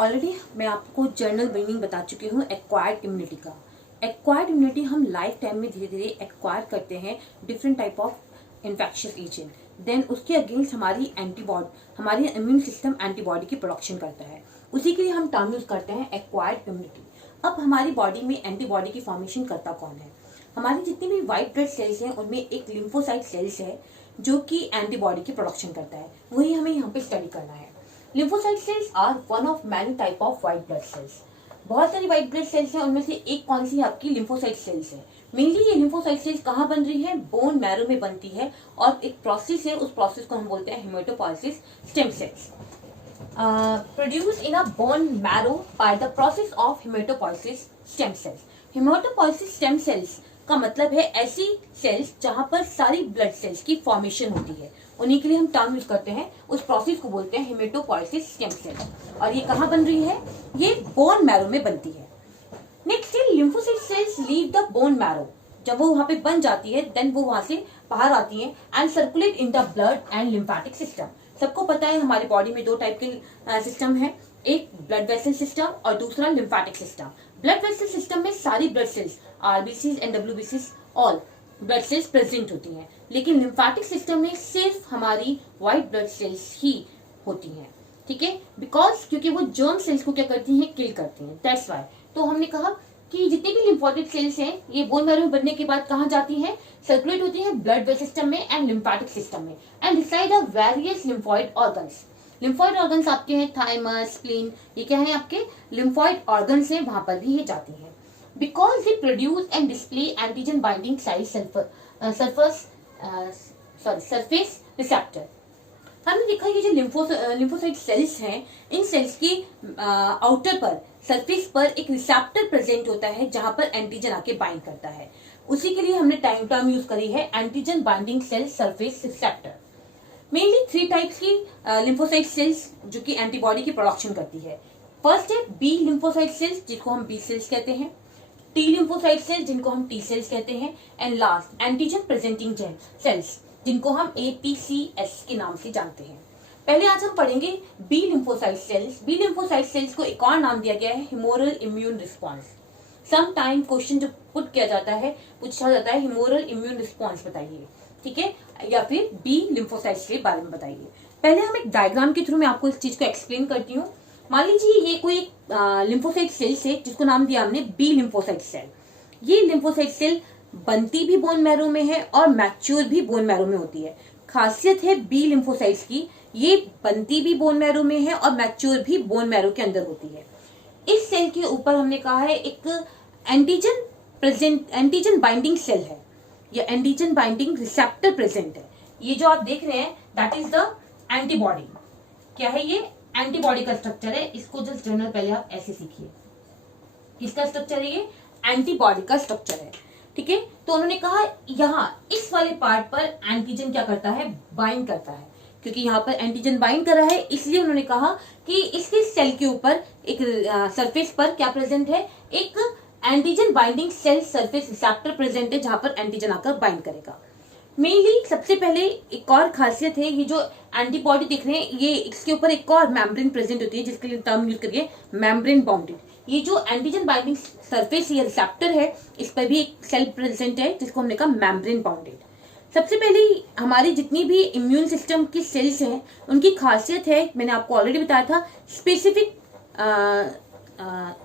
Already मैं आपको general meaning बता चुकी हूँ एक्वायर्ड इम्यूनिटी का। एक्वायर्ड इम्यूनिटी हम लाइफ टाइम में धीरे धीरे एक्वायर करते हैं different type of infectious agent, then उसके अगेंस्ट हमारी इम्यून सिस्टम एंटीबॉडी की प्रोडक्शन करता है। उसी के लिए हम टर्म यूज करते हैं एक्वायर्ड इम्यूनिटी। अब हमारी बॉडी में एंटीबॉडी की फॉर्मेशन करता कौन है? हमारी जितनी भी व्हाइट ब्लड सेल्स हैं उनमें एक लिम्फोसाइट सेल्स है जो कि एंटीबॉडी की प्रोडक्शन करता है, वही हमें यहाँ पे स्टडी करना है। Lymphocyte cells are one of many type of white blood cells. बहुत सारी व्हाइट ब्लड सेल्स हैं, उनमें से एक कौन सी है? आपकी लिम्फोसाइट सेल्स है। मेनली ये लिम्फोसाइट सेल्स कहाँ बन रही है? बोन मैरो में बनती है, और एक प्रोसेस है, उस प्रोसेस को हम बोलते हैं haematopoiesis stem cells. Produce in a bone marrow by the process of haematopoiesis stem cells. Haematopoiesis stem cells का मतलब है ऐसी सेल्स जहां पर सारी ब्लड सेल्स की फॉर्मेशन होती है, उन्हीं के लिए हम टर्म यूज करते हैं, उस प्रोसेस को बोलते हैं हेमेटोपोइसिस स्टेम सेल। और ये कहाँ बन रही है? ये बोन मैरो में बनती है। नेक्स्ट है lymphocyte sales leave the bone marrow. जब वो वहां पे बन जाती है देन वो वहां से बाहर आती है and circulate in the blood and lymphatic system. सबको पता है हमारी बॉडी में दो टाइप के सिस्टम है, एक ब्लड वेसल सिस्टम और दूसरा lymphatic system. Blood vessel system में सारी ब्लड सेल्स आरबीसीज एंड डब्ल्यूबीसीज ऑल ब्लड सेल्स प्रेजेंट होती हैं, लेकिन लिम्फेटिक सिस्टम में सिर्फ हमारी व्हाइट ब्लड सेल्स ही होती हैं। ठीक है, बिकॉज क्योंकि वो जर्म सेल्स को क्या करती हैं? किल करती हैं, दैट्स व्हाई। तो हमने कहा कि जितनी भी लिम्फोटिक सेल्स हैं ये बोन मैरो में बनने के बाद कहाँ जाती हैं? सर्कुलेट होती हैं ब्लड वेसल सिस्टम में एंड लिम्फेटिक सिस्टम में and decide the various lymphoid organs. Lymphoid organs आपके हैं थाइमस, स्प्लीन, ये क्या है? आपके लिम्फॉइड ऑर्गन्स हैं, वहां पर भी ये जाती हैं। Because they produce and display antigen binding site surface receptor। हमने देखा ये जो लिम्फोसाइट सेल्स हैं, इन सेल्स की आउटर पर सरफेस पर एक रिसेप्टर प्रेजेंट होता है जहां पर एंटीजन आके बाइंड करता है। उसी के लिए हमने टर्म यूज करी है antigen binding cell surface receptor. Mainly 3 types की लिम्फोसाइट सेल्स जो कि एंटीबॉडी की प्रोडक्शन करती है। फर्स्ट है बी लिम्फोसाइट सेल्स जिनको हम बी सेल्स कहते हैं, टी लिम्फोसाइट सेल्स जिनको हम टी सेल्स कहते हैं, and last antigen presenting sales जिनको हम एपीसीएस के नाम से जानते हैं। पहले आज हम पढ़ेंगे B lymphocyte cells. B lymphocyte cells को एक और नाम दिया गया है humoral immune response. Some time question जो पुट किया जाता है, पूछा जाता है ह्यूमोरल इम्यून रिस्पॉन्स बताइए, ठीक है, या फिर बी लिम्फोसाइट्स के बारे में बताइए। पहले हम एक डायग्राम के थ्रू मैं आपको इस चीज को एक्सप्लेन करती हूँ। मान लीजिए ये कोई लिम्फोसाइट सेल्स है जिसको नाम दिया हमने बी लिम्फोसाइट सेल। ये लिम्फोसाइट सेल बनती भी बोन मैरो में है और मैच्योर भी बोन मैरो में होती है। खासियत है बी लिम्फोसाइट्स की, ये बनती भी बोन मैरो में है और मैच्योर भी बोन मैरो के अंदर होती है। इस सेल के ऊपर हमने कहा है एक एंटीजन बाइंडिंग सेल है या एंटीजन बाइंडिंग रिसेप्टर प्रेजेंट है। ये जो आप देख रहे हैं दैट इज द एंटीबॉडी। क्या है ये? एंटीबॉडी का स्ट्रक्चर है। इसको जस्ट जनरल पहले आप ऐसे सीखिए, किसका स्ट्रक्चर है? ये एंटीबॉडी का स्ट्रक्चर है। ठीक है, तो उन्होंने कहा यहाँ इस वाले पार्ट पर एंटीजन क्या करता है? बाइंड करता है। क्योंकि यहाँ पर एंटीजन बाइंड कर रहा है इसलिए उन्होंने कहा कि इसके सेल के ऊपर एक सरफेस पर क्या प्रेजेंट है? एक antigen binding cell surface receptor present है जहां पर एंटीजन आकर बाइंड करेगा। मेनली सबसे पहले एक और खासियत है, ये जो एंटीबॉडी दिख रहे हैं ये इसके ऊपर एक और मेम्ब्रेन प्रेजेंट होती है जिसके लिए टर्म यूज करिए मेम्ब्रेन बाउंडेड। ये जो एंटीजन बाइंडिंग सरफेस या रिसेप्टर है इस पर भी एक सेल प्रेजेंट है जिसको हमने कहा मेम्ब्रेन बाउंडेड। सबसे पहले हमारी जितनी भी इम्यून सिस्टम की सेल्स हैं उनकी खासियत है, मैंने आपको ऑलरेडी बताया था, specific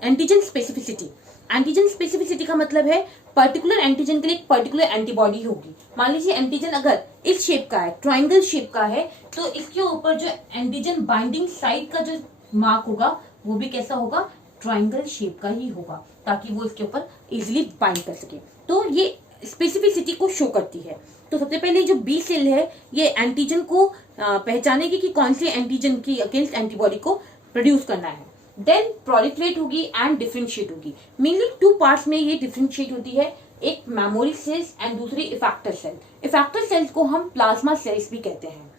antigen specificity. Antigen specificity का मतलब है पर्टिकुलर एंटीजन के लिए एक पर्टिकुलर एंटीबॉडी होगी। मान लीजिए एंटीजन अगर इस शेप का है, ट्रायंगल शेप का है, तो इसके ऊपर जो एंटीजन बाइंडिंग साइट का जो मार्क होगा वो भी कैसा होगा? ट्रायंगल शेप का ही होगा, ताकि वो इसके ऊपर इजिली बाइंड कर सके। तो ये स्पेसिफिसिटी को शो करती है। तो सबसे पहले जो बी सेल है ये एंटीजन को पहचानेगी कि कौन से एंटीजन की अगेंस्ट एंटीबॉडी को प्रोड्यूस करना है, देन प्रोलिफरेट होगी एंड डिफरेंशिएट होगी। मेनली 2 पार्ट्स में ये डिफरेंशिएट होती है, एक मेमोरी सेल्स एंड दूसरी इफेक्टर सेल। इफेक्टर सेल्स को हम प्लाज्मा सेल्स भी कहते हैं।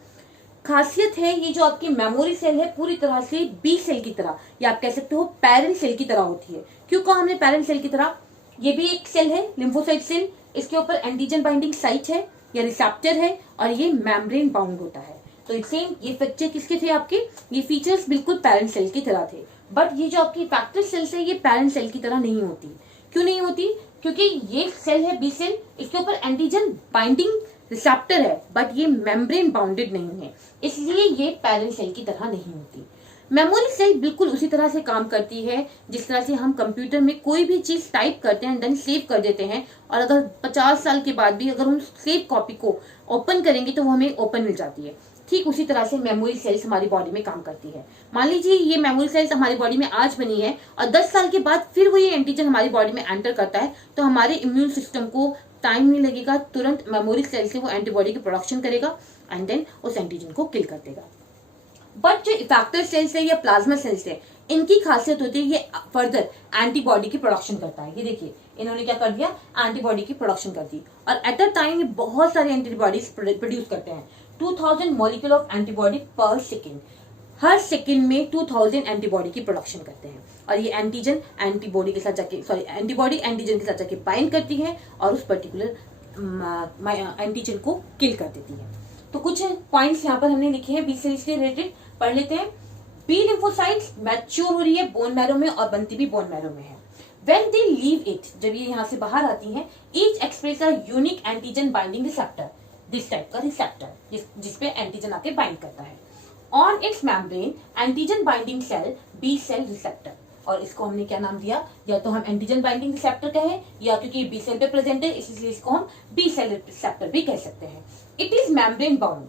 खासियत है ये जो आपकी मेमोरी सेल है पूरी तरह से बी सेल की तरह या आप कह सकते हो पेरेंट सेल की तरह होती है। क्यों कहा हमने पेरेंट सेल की तरह? ये भी एक सेल है लिम्फोसाइट सेल, इसके ऊपर एंटीजन बाइंडिंग साइट है या रिसेप्टर है और ये मेम्ब्रेन बाउंड होता है। तो सेम ये फीचर किसके थे आपके, ये फीचर्स बिल्कुल पेरेंट सेल की तरह थे। बट ये जो आपकी इफेक्टर सेल्स है ये पेरेंट सेल की तरह नहीं होती। क्यों नहीं होती? क्योंकि ये सेल है बी सेल, इसके ऊपर एंटीजन बाइंडिंग रिसेप्टर है, बट ये मेम्ब्रेन बाउंडेड नहीं है, इसलिए ये पेरेंट सेल की तरह नहीं होती। मेमोरी सेल बिल्कुल उसी तरह से काम करती है जिस तरह से हम कंप्यूटर में कोई भी चीज टाइप करते हैं देन सेव कर देते हैं, और अगर 50 साल के बाद भी अगर हम सेव कॉपी को ओपन करेंगे तो वो हमें ओपन मिल जाती है। ठीक उसी तरह से मेमोरी सेल्स हमारी बॉडी में काम करती है। मान लीजिए ये मेमोरी सेल्स हमारी बॉडी में आज बनी है और 10 साल के बाद फिर वो ये एंटीजन हमारी बॉडी में एंटर करता है, तो हमारे इम्यून सिस्टम को टाइम नहीं लगेगा, तुरंत मेमोरी सेल से वो एंटीबॉडी की प्रोडक्शन करेगा एंड देन उस एंटीजन को किल कर देगा। बट जो इफेक्टर सेल्स है या प्लाज्मा सेल्स है, इनकी खासियत होती है ये फर्दर एंटीबॉडी की प्रोडक्शन करता है। ये देखिए इन्होंने क्या कर दिया, एंटीबॉडी की प्रोडक्शन कर दी, और एट अ टाइम ये बहुत सारी एंटीबॉडीज प्रोड्यूस करते हैं। 2000 मॉलिक्यूल ऑफ एंटीबॉडी पर सेकेंड, हर सेकेंड में 2000 एंटीबॉडी की प्रोडक्शन करते हैं, और ये एंटीजन एंटीबॉडी के साथ जाके एंटीबॉडी एंटीजन के साथ जाके बाइंड करती है और उस पर्टिकुलर एंटीजन को किल कर देती है। तो कुछ पॉइंट्स यहाँ पर हमने लिखे हैं बी सेल्स के रिलेटेड, पढ़ लेते हैं। बी लिम्फोसाइट्स मैच्योर हो रही है बोन मैरो में और बनती भी बोन मैरो में है। When they leave it, जब ये यहाँ से बाहर आती हैं, each express a unique antigen binding receptor, this type का रिसेप्टर जिसपे एंटीजन आके बाइंड करता है। On its membrane, antigen binding cell, B cell receptor, और इसको हमने क्या नाम दिया, या तो हम एंटीजन बाइंडिंग रिसेप्टर कहें, या क्योंकि बी सेल पे प्रेजेंट है इसलिए इसको हम बी सेल रिसेप्टर भी कह सकते हैं। इट इज मेम्ब्रेन बाउंड,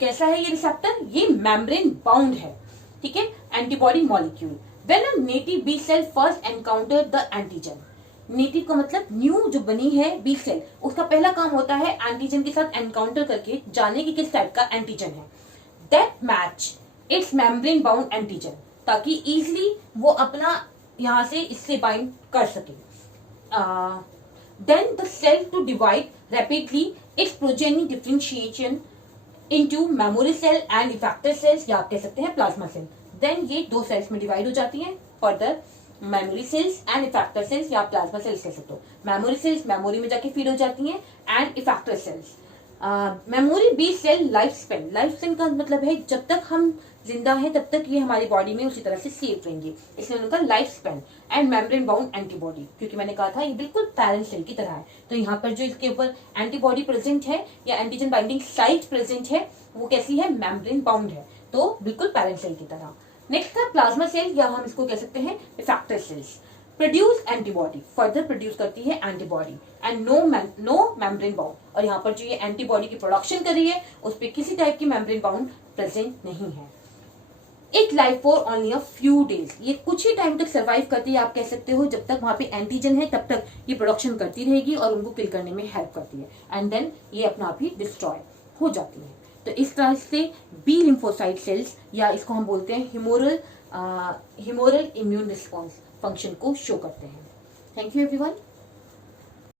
कैसा है ये रिसेप्टर, ये मेम्ब्रेन बाउंड है, ठीक है, antibody molecule. When a native B cell first encountered the antigen, native का मतलब न्यू जो बनी है बी सेल, उसका पहला काम होता है एंटीजन के साथ एनकाउंटर करके जाने की किस टाइप का एंटीजन है। That match its membrane bound antigen, ताकि इजिली वो अपना यहां से इससे बाइंड कर सके। Then the cell to divide rapidly its progeny differentiation into memory cell and effector cells, या आप कह सकते हैं प्लाज्मा सेल। देन ये दो सेल्स में डिवाइड हो जाती हैं, further memory cells and effector cells, या प्लाज्मा सेल्स कह सकते हो। मेमोरी सेल्स मेमोरी में जाके फीड हो जाती हैं, and effector cells. Memory B cell life span का मतलब है जब तक हम जिंदा हैं तब तक ये हमारी बॉडी में उसी तरह से सेफ रहेंगे, इसलिए उनका life span. And membrane bound antibody, क्योंकि मैंने कहा था ये बिल्कुल पेरेंट सेल की तरह है, तो यहाँ पर जो इसके ऊपर एंटीबॉडी प्रेजेंट है या एंटीजन बाइंडिंग साइट प्रेजेंट है वो कैसी है, मेम्ब्रेन बाउंड है, तो बिल्कुल पेरेंट सेल की तरह। नेक्स्ट है प्लाज्मा सेल, या हम इसको कह सकते हैं effector cells. Produce antibody, further produce करती है antibody, and no membrane bound, और यहाँ पर जो ये एंटीबॉडी की प्रोडक्शन कर रही है उस पर किसी टाइप की मेम्ब्रेन बाउंड प्रेजेंट नहीं है। It life for only a few days, ये कुछ ही टाइम तक सर्वाइव करती है, आप कह सकते हो, जब तक वहां पे एंटीजन है तब तक ये प्रोडक्शन करती रहेगी और उनको किल करने में हेल्प करती है, एंड देन ये अपना आप ही डिस्ट्रॉय हो जाती है। तो इस तरह से बी लिम्फोसाइट सेल्स, या इसको हम बोलते हैं ह्यूमोरल इम्यून रिस्पॉन्स फंक्शन को शो करते हैं। Thank you everyone.